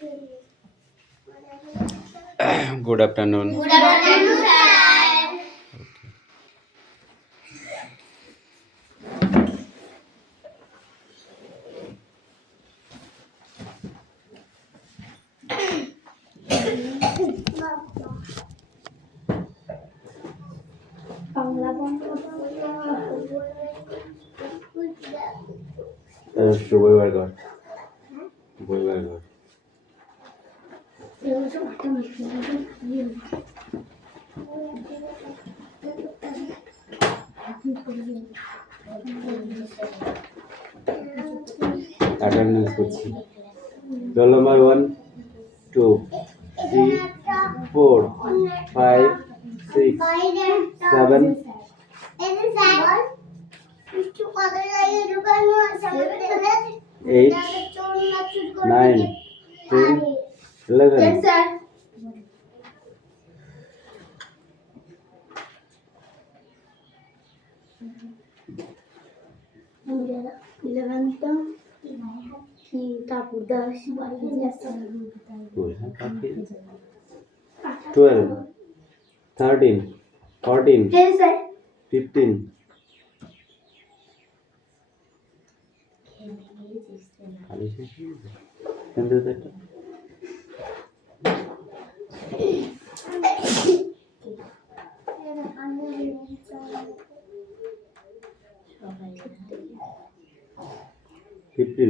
Good afternoon. Good afternoon, sir. To where God? Where God? Attendance করছি। Roll number 1, 2, 3, 4, 5, 6, 7, 8, 9, 10, 11. Sir. Tapu 12, 13, 14, 10, sir. 15.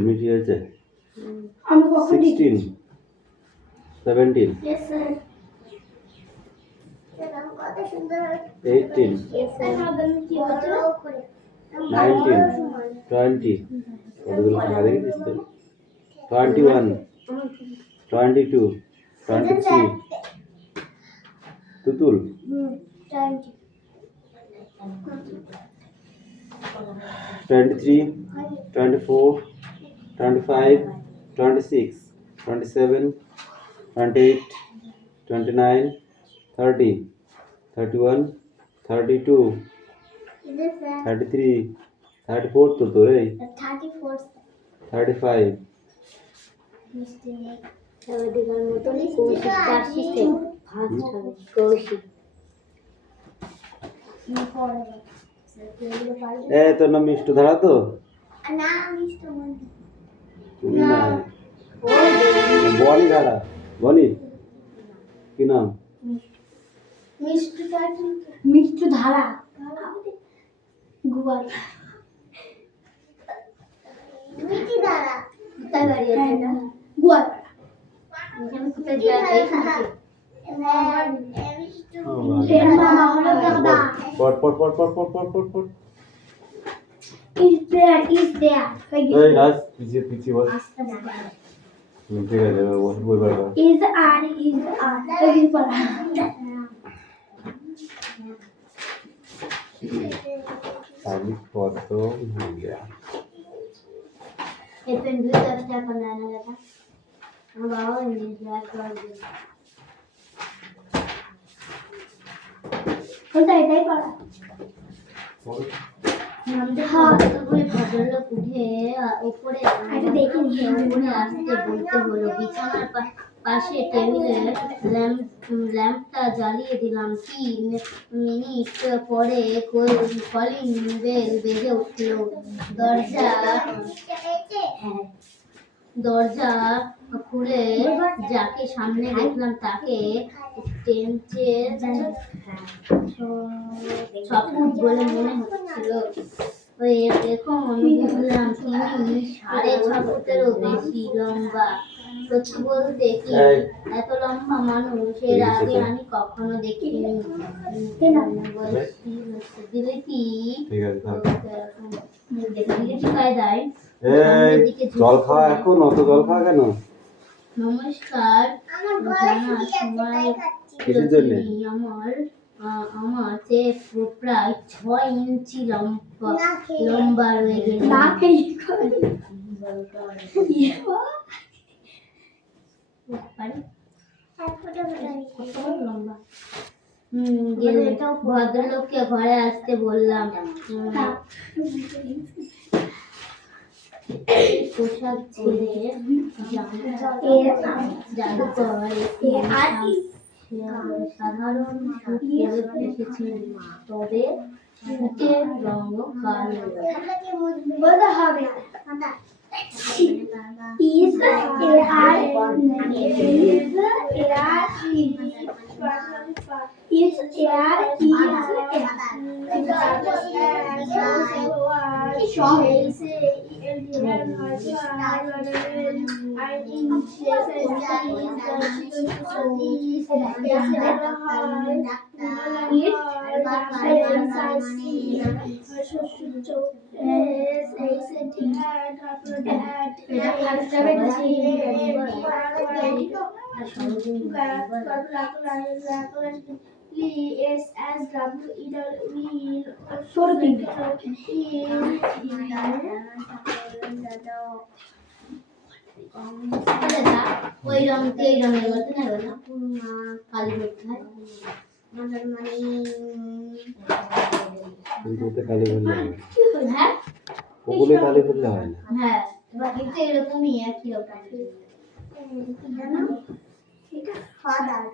মিটি আছে 16, 17, Yes, sir. 18, 19, 20. কতগুলো খাওয়া দেখেছিস তো? 21, 22, 23. তুতুল 23, 24, 25, 26, 27, 28, 29, 30, 31, 32, 33, 34 তো তোর এই 35. তোর নাম মিষ্টু ধারা তো? তুমি না বনি ধারা। বনি কি নাম? মিষ্টু ধারা গুয়ার মিষ্টি ধারা কোথায় বাড়ি আছে না গুয়ার আমি কোথায় যাই Is there? এই রাজ পিছিয়ে বল। ঠিক আছে বলবার কর। Is तारीख कत हो गया ये पेन भी 10 টাকা बनाना लगा हम बाबा इंग्लिश याद कर दे होता है टाइप करा ওই ভদ্রলোক উঠে উপরে আসতে বলতে হলো বিছানার পাশে টেবিলে ল্যাম্পটা জ্বালিয়ে দিলাম। কি মিনিট পরে কলিং বেল বেজে উঠল। দরজা খুলে যাকে সামনে দেখলাম তাকে ছফুট বলে মনে হচ্ছিল। দেখুন বুঝলাম তিনি 6.5 ফুটেরও বেশি লম্বা। সত্যি বলতে কি এত লম্বা মানুষ এর আগে আমি কখনো দেখিনি। দিলে কি কায়দায় জল খাওয়া এখন অত জল খাওয়া কেন? নমস্কার আমার যে প্রায় 6 ইঞ্চি লম্বা রয়ে গেল। ভদ্রলোককে ঘরে আসতে বললাম। পোশাক ছেড়ে জাদুকর সাধারণ সুখ ফেরত এসেছেন, তবে সুখের রঙ কালো। বলতে হবে ওই রঙকে এই রঙের মধ্যে না না কালি করতে হয় কিন্তু ওতে কালি ভরলে হয় না। হ্যাঁ ওগুলো কালি ভরলে হয় না। হ্যাঁ কিন্তু এরকমই একই রকম এটা ফাদার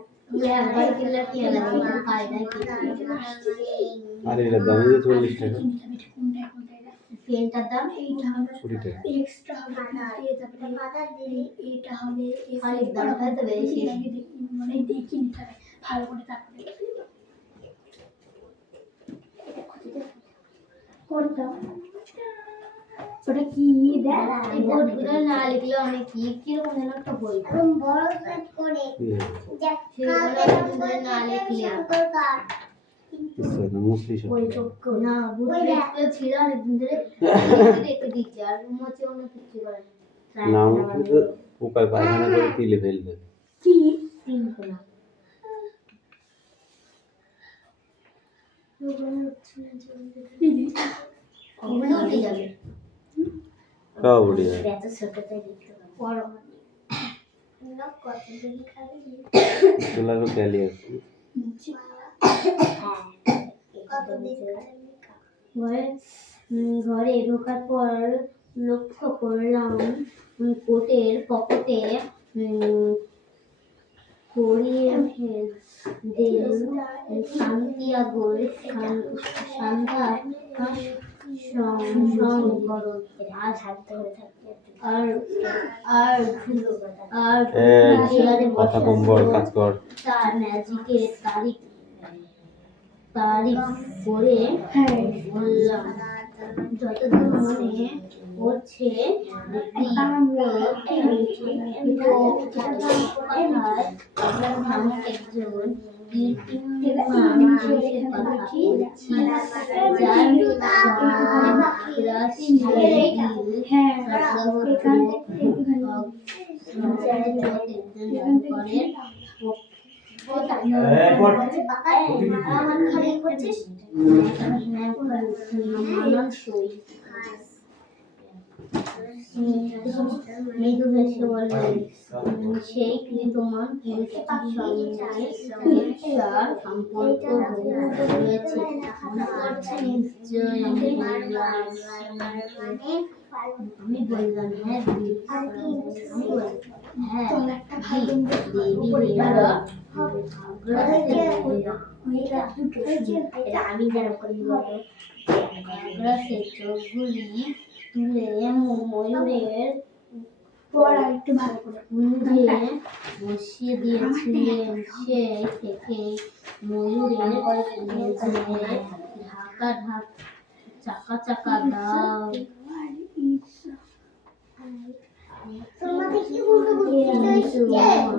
একবার কিনলে কি লাগে ফায়দা কি আর এটার দাম হচ্ছে 40 টাকা। পেনটার দাম 20 টাকা। এক্সট্রা হবে ফাদার এটা হবে খালি দামটা তো বেশি মানে দেখি নিতে হবে ভালো করে তারপরে করতাম ওটা কি দেখ এই বোর্ডগুলো না লিখলে অনেক কি কিরকম যেন একটা বই এরকম বড় সেট করে সেগুলো না লিখলে মুসলি না বুঝতে ছিল অনেকদিন ধরে রেখে দিচ্ছে আর মোচে অন্য কিছু করে না উঠলে তো পোকায় পায়খানা করে তিলে ফেলবে। কি তিনটা না ওগুলো উঠে যাবে কাও উঠে যাবে। বেঁচে ছোটটাই লিখতে হবে বড় না কত দিন খাবে তোলারও ক্যালি আছে। ঘরে ঢোকার পর লক্ষ্য করলাম কোটের পকেটে সান্তিয়াগোর সন্ধ্যার তার ম্যাজিকের তারিফ করে বললাম যতদূর মনে পড়ছে একজন মৃদু হেসে বললেন সেই কৃতমান পুরুষটির সঙ্গে সম্পর্ক রয়েছে মনে করছে নিশ্চয়। আমি বললাম হ্যাঁ আমি যেন করি চোখগুলি তুলে ময়ূরের পড়া একটু ভালো করে বসিয়ে দিয়েছিলেন। সেই থেকে ময়ূরের ঢাকা চাকা চাকা দাও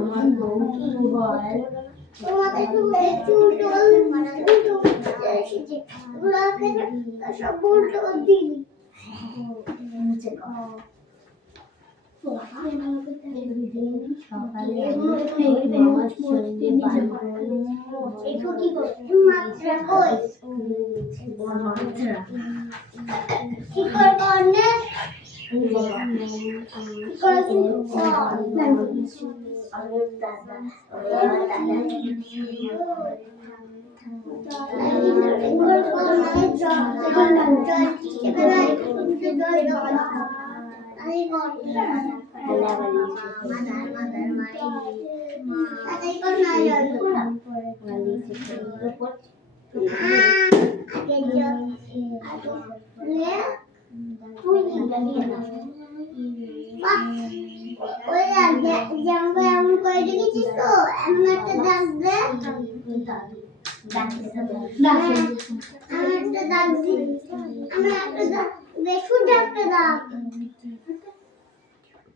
আমার বন্ধু হয় এমন করে রেখেছিস তো এমন একটা দাগ দে একটা দাগ দি আমি একটা দাগ বেশি একটা দাগ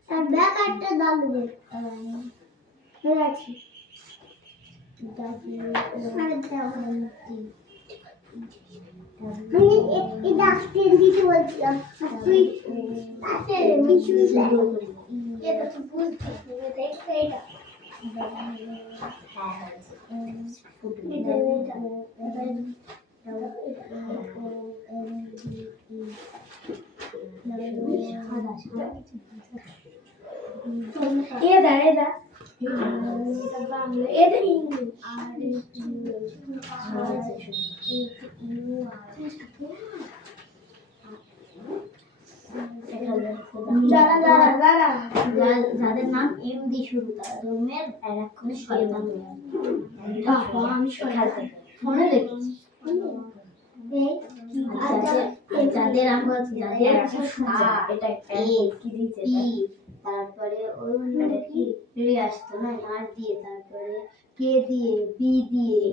আর ব্যাক একটা দাগ দে ঠিক আছে আমি এই দাগটি দিতে বলছিলাম তুই তাতে কিছু এটা তো বুঝতে দেখ এটা যাদের নাম এম দিয়ে শুরু তারা রোমের এক্ষুনি শয়তান আমি ফোনে দেখেছি যাদের আমরা যাদের তারপরে ওই আসতো না আর দিয়ে তারপরে কে দিয়ে বি দিয়ে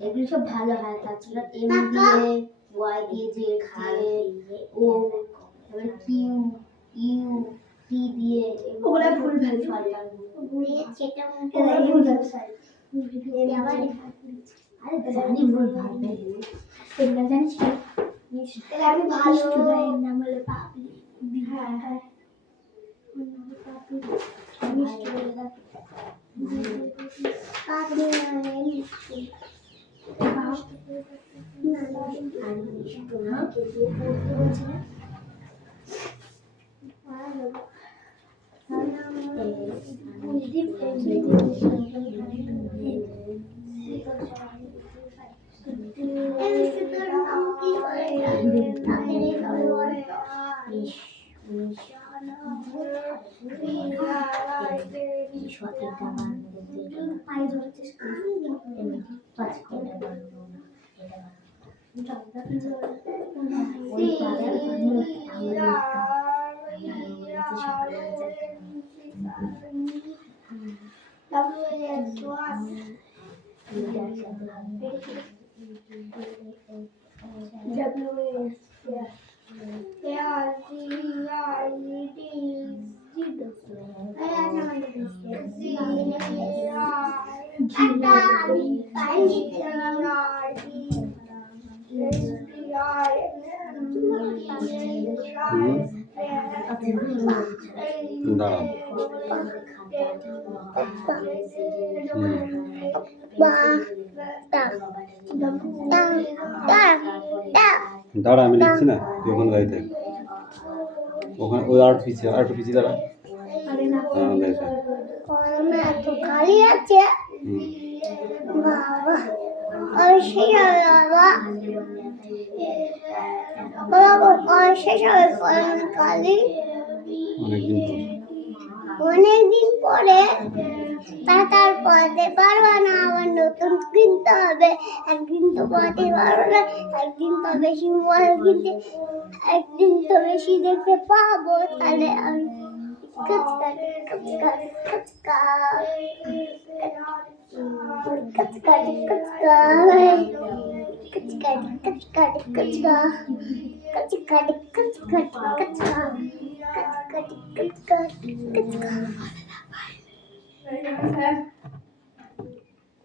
এগুলো সব ভালো হয় তাছাড়া এম দিয়ে ওয়াই দিয়ে যে খায় ও তারপরে কিউ ইউ টি দিয়ে ওগুলা ভুল ভাল শয়তান ঘুরিয়ে সেটা ভুল ভাল আবার আরে জানি ভুল ভাল এগুলা জানিস কি এটা আমি ভালো নাম হলো পাপড়ি হ্যাঁ হ্যাঁ মিষ্টি বলে দাও পাপড়ি মানে মিষ্টি আর মিষ্টি না কে দিয়ে পড়তে বলছি না দাঁড়াও দাঁড়া আমি লিখছি না তুই ওখানে দাঁড়িয়ে থাক ওখানে ওই আর একটু পিছিয়ে দাঁড়া খালি আছে বাবা শেষ হবে বাবা বাবা শেষ হবে কালি অনেকদিন পরে তার পড়তে পারবো না আবার নতুন কিনতে হবে একদিন তো পড়তে পারবো না একদিন তো বেশি মোবাইল কিনতে একদিন তো বেশি দেখতে পাবো তাহলে আমি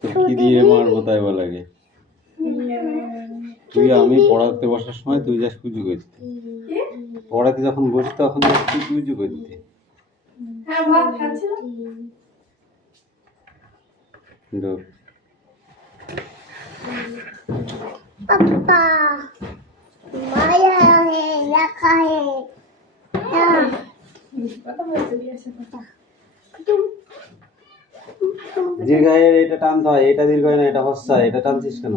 কি দিয়ে মারবো তাই বলা লাগে তুই আমি পড়াতে বসার সময় তুই যা সুযোগ করতি পড়াতে যখন বসতি তখন তুই সুযোগ করতি पापा माया है रखा है দীর্ঘায়ের এটা টানতে হয় এটা দীর্ঘ হয় না এটা হস্যা এটা টানছিস কেন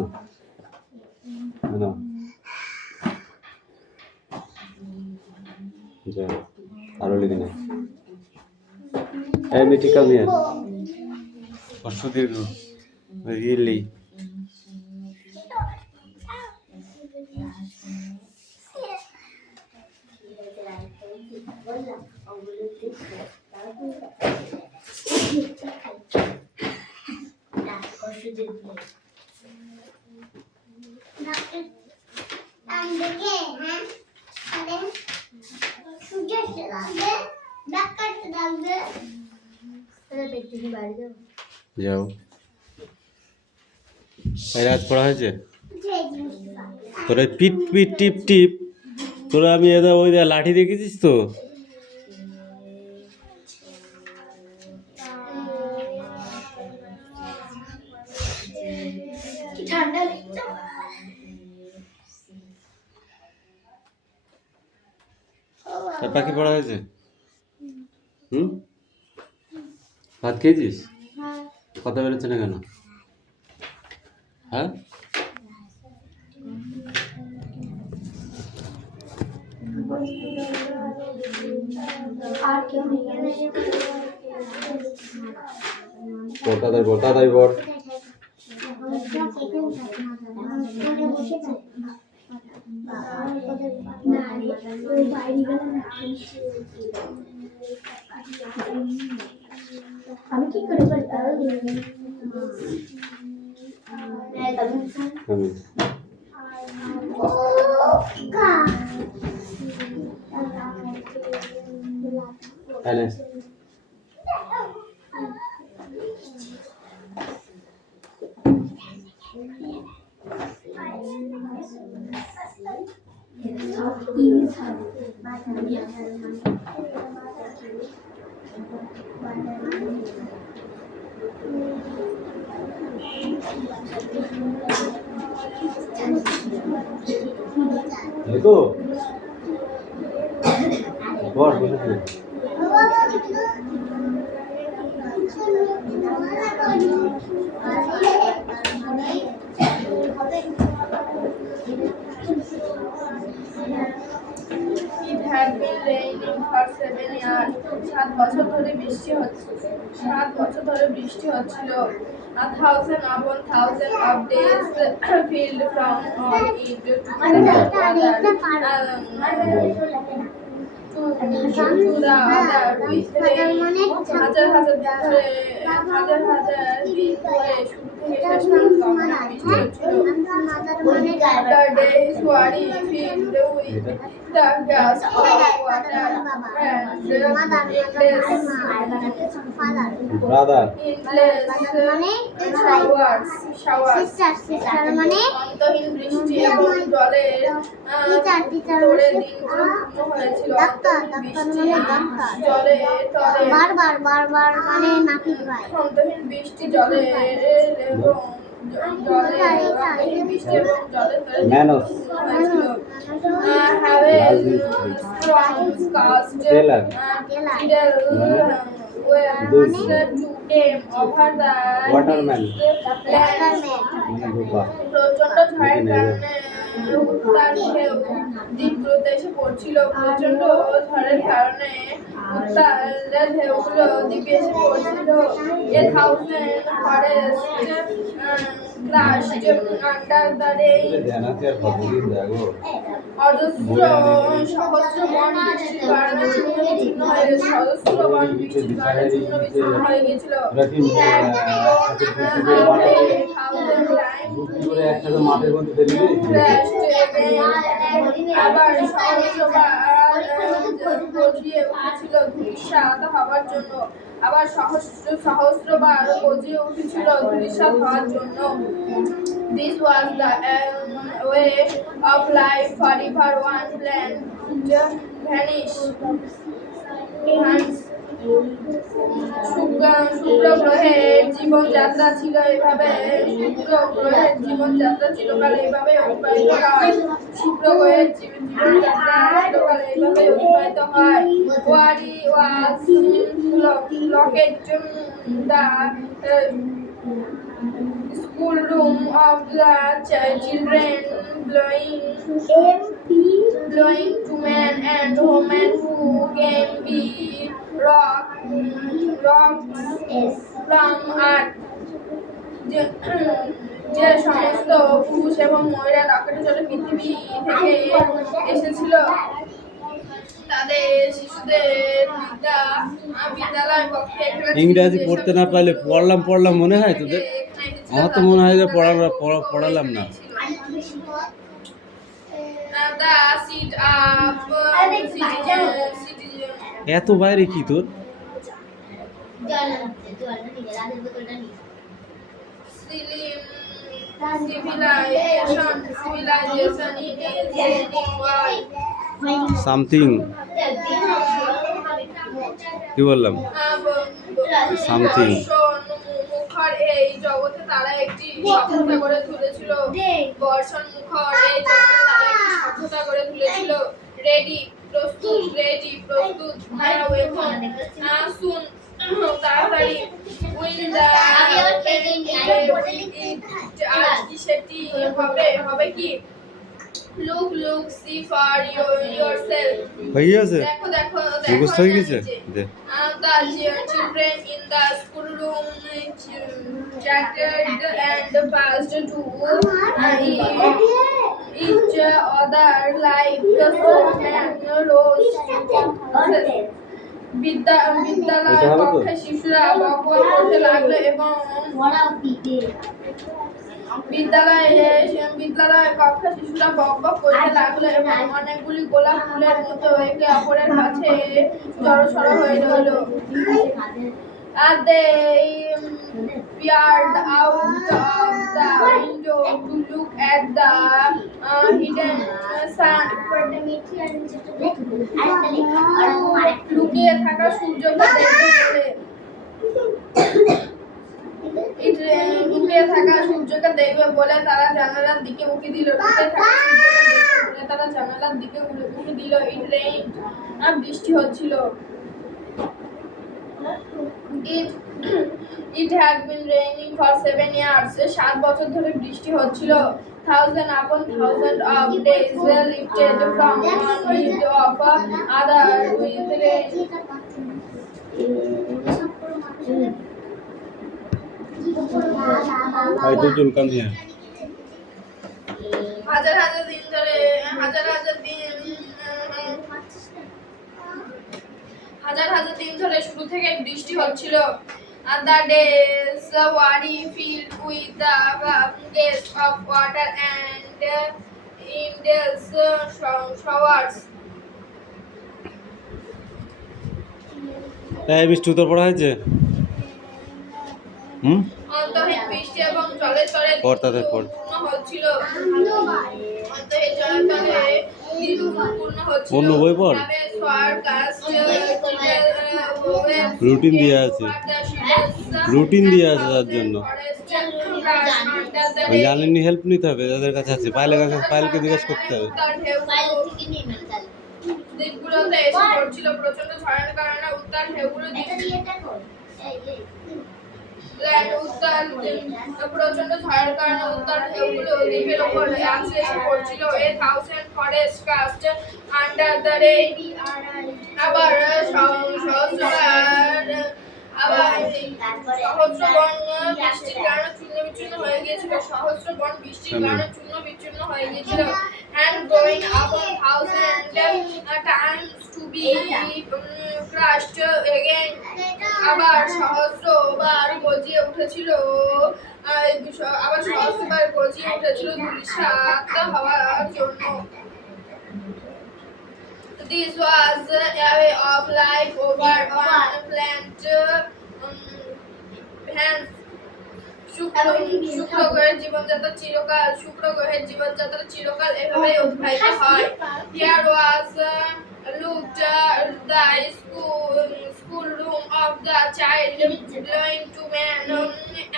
যা আরও লিখে নেই। এই মিটি কাম হিয়ার। সুদীর্ঘ রিয়েলি যাও। এর আজ পড়া হয়েছে তোরা পিট পিট টিপ টিপ তোরা আমি এদের ওই লাঠি দেখেছিস তো ঠান্ডা পাখি পড়া হয়েছে ভাত খেয়েছিস কথা বেরোচ্ছে না কেন হ্যাঁ তাড়াতাড়ি বল আমি কি করে দেখো বল বসে It had been raining for 7 years. 7 বছর ধরে বৃষ্টি হচ্ছে 7 বছর ধরে বৃষ্টি হচ্ছিল A thousand upon thousand of days filled from all it to the other with rain হাজার হাজার দিন ধরে শুরু থেকে শেষ পর্যন্ত বৃষ্টি হচ্ছিল The days were filled with the gas of water and endless অন্তহীন বৃষ্টি এবং জলের তোড়ে দিনগুলো পূর্ণ হয়েছিল অন্তহীন বৃষ্টি জলের এবং বৃষ্টি এবং জলের হয়েছিল প্রচন্ড ঝড়ের কারণে উত্তাল ঢেউ দ্বীপগুলোতে এসে পড়ছিল প্রচন্ড ঝড়ের কারণে উত্তাল ঢেউগুলো দ্বীপে এসে পড়ছিল A thousand forests crashed under the rain অজস্র সহস্র বন বৃষ্টির কারণে ছিন্ন হয়ে গেছে সহস্র বন বৃষ্টির কারণে ছিন্ন হয়ে গেছিল মাঠের মধ্যে আবার সহস্রবার গজিয়ে উঠেছিল ধূলিসাৎ হওয়ার জন্য আবার সহস্রবার গজিয়ে উঠেছিল ধূলিসাৎ হওয়ার জন্য This was the way of life forever one plant vanish শুক্র গ্রহের জীবনযাত্রা ছিল এভাবে শুক্র গ্রহের জীবনযাত্রা চিরকাল এইভাবে অতিবাহিত হয় শুক্র গ্রহের জীবনযাত্রা চিরকাল এইভাবে অতিবাহিত হয় ওয়ারি ওয়াজ Locket the school room of the children blowing to men and women who can be rocks from earth. যে সমস্ত পুরুষ এবং মহিলা রকেটে চড়ে পৃথিবী থেকে এসেছিল তাদের শিশুদের বিদ্যালয় পক্ষে ইংরাজি পড়তে না পারলে পড়লাম মনে হয় তোদের? আমার তো মনে হয় যে পড়ালাম না। The seat of citizen এত বাইরে কি তোর? civilization is gaining wide. Something কি বললাম? Something. মুখর এই জগতে তারা একটি সভ্যতা গড়ে তুলেছিল। বর্ষণ মুখর এই জগতে তারা একটি সভ্যতা গড়ে তুলেছিল। রেডি প্রস্তুত শুন তাড়াতাড়ি উইল সেটি হবে কি লুক সি ফর yourself হয়ে গেছে? দেখো মুখস্থ হয়ে গেছে? দে। the children in the schoolroom chattered and passed to each other like so and rose. বিদ্যালয় কক্ষে শিশুরা বকবক করতে লাগলো এবং বিদ্যালয় কক্ষে শিশুরা বকবক করতে লাগলো এবং অনেকগুলি গোলাপ ফুলের মতো একে অপরের কাছে জড়সড় হয়ে রইল। They peered out of the window to look at the hidden sun. লুকিয়ে থাকা সূর্যকে দেখবে বলে লুকিয়ে থাকা সূর্যকে দেখবে বলে তারা জানালার দিকে উঁকি দিল। It rained. বৃষ্টি হচ্ছিল। It had been raining for 7 years. 7 বছর ধরে বৃষ্টি হচ্ছিল। Thousand upon thousand of days were lifted from one heap of other with rain. I don't come here. হাজার দিন ধরে শুরু থেকে বৃষ্টি হচ্ছিল। The days were filled with the gusts of water and endless showers. এই বৃষ্টি তোর পড়া হয়েছে? অন্তহীন বৃষ্টি এবং জলে পড় তাদের পড়। হচ্ছিল। অন্তহীন জলে পূর্ণ হচ্ছিল। অন্য বই পড়। রুটিন দিয়ে আছে তার জন্য। জানেনি হেল্প নিতে হবে যাদের কাছে আছে। পায়েলকে জিজ্ঞেস করতে হবে। দ্বীপগুলোতে এসে পড়ছিল প্রচন্ড ঝড়ের কারণে উত্তাল ঢেউগুলো দ্বীপের উপর আছড়ে এসে পড়ছিল। A thousand forests crashed under the rain. আবার সহস্রবার সহস্র বন বৃষ্টির কারণে চূর্ণ বিচূর্ণ হয়ে গিয়েছিল। And going upon thousand times to be crushed again. আবার সহস্রবার গজিয়ে উঠেছিল ধূলিসাৎ হওয়ার জন্য। This was a way of life over on plant hands. শুক্র গ্রহের জীবনযাত্রা চিরকাল এভাবেই অতিবাহিত হয়। Here was looked the schoolroom of the child belonging to man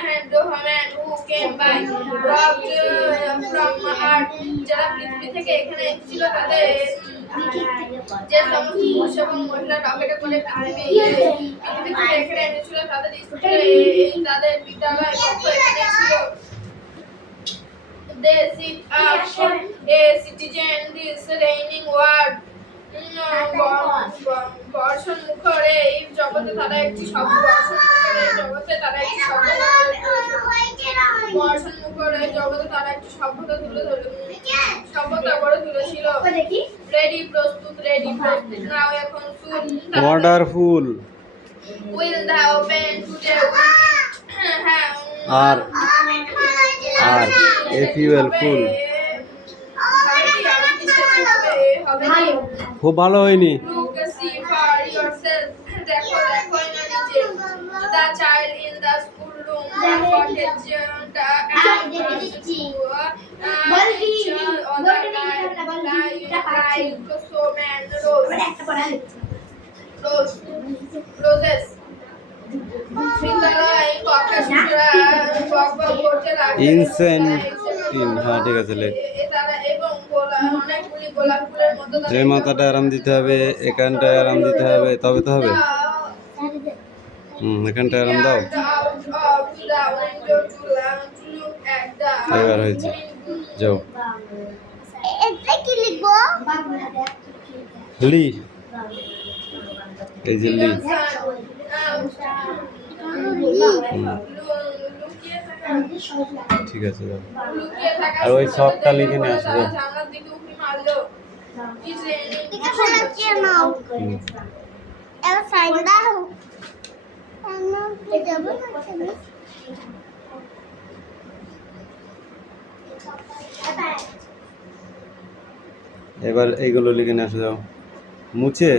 and woman who came by rocked from earth. যারা পৃথিবী থেকে এখানে এসেছিল তাদের যে সমস্ত পুরুষ এবং মহিলা রকেটে করে পৃথিবী থেকে এখানে এসেছিল তাদের স্কুলে তাদের বিদ্যালয় কক্ষ এখানে ছিল। They sit up a citizen this raining world. বর্ষণ মুখর এই জগতে তারা একটি শব্দ বর্ষণমুখর এই জগতে তারা একটি সভ্যতা সভ্যতা গড়ে তুলেছিল। রেডি প্রস্তুত নাও এখন শুন। ওয়ান্ডারফুল উইল দাও পেন টুডে হ্যাঁ আর এফইউএল ফুল খুব ভালো হয়নি। Look, see for yourself. দেখো না নিজে। The child in the schoolroom got a giant roses. বিদ্যালয়ে কক্ষে শিশুরা বকবক করতে লাগলো। ইনসেন্টিন হ্যাঁ ঠিক আছে লেখ। তারা এবং অনেকগুলি গোলাপ ফুলের মতো এই মাথাটা আরাম দিতে হবে, এখানটায় আরাম দিতে হবে, তবে তো হবে। এখানটায় আরাম দাও। এবার হয়েছে, যাও এটা কি লিখবো? লি, এই যে লি। ঠিক আছে যাও। আর ওই সবটা লিখে নিয়ে আসো যাও। এবার সাইড দাও। এবার এইগুলো লিখে নিয়ে আসো যাও। মুছে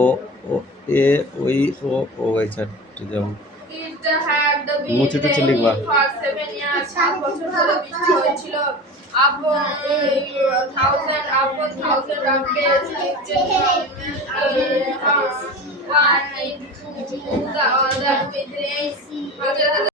ও ও এ ওই ও ও এই চারটে যাও। মুছে টুছে লিখবা। 7 বছর ধরে বৃষ্টি হয়েছিল। upon thousand of days one into the other with rains